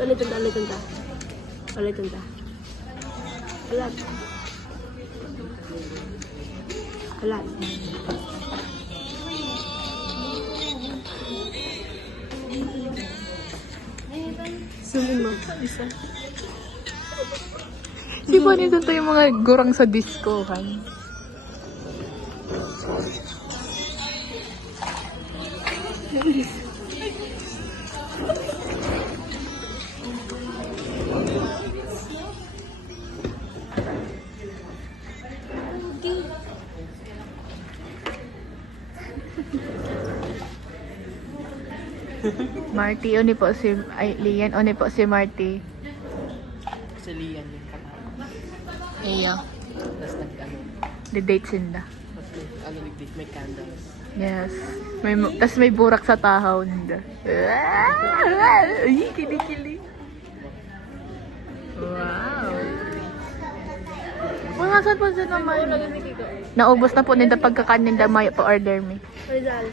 Ulitin ta, ulitin ta. Ulitin ta. Alat. Alat. Sumin mo. Isa. Di ba nito yung mga gurang sa disco, kan? Marty, oni po si Lian, oni po si Marty. Si Lian yung katama. Iya. Tapos nag-ano. The date sinda. Tapos nag-date may candles. Yes. Tas may burak sa tahaw nila. Ay, kilikili. Wow. Mga saan po sa naman? Naubos na po nila pagkakanin na may pa-order me. Rizal.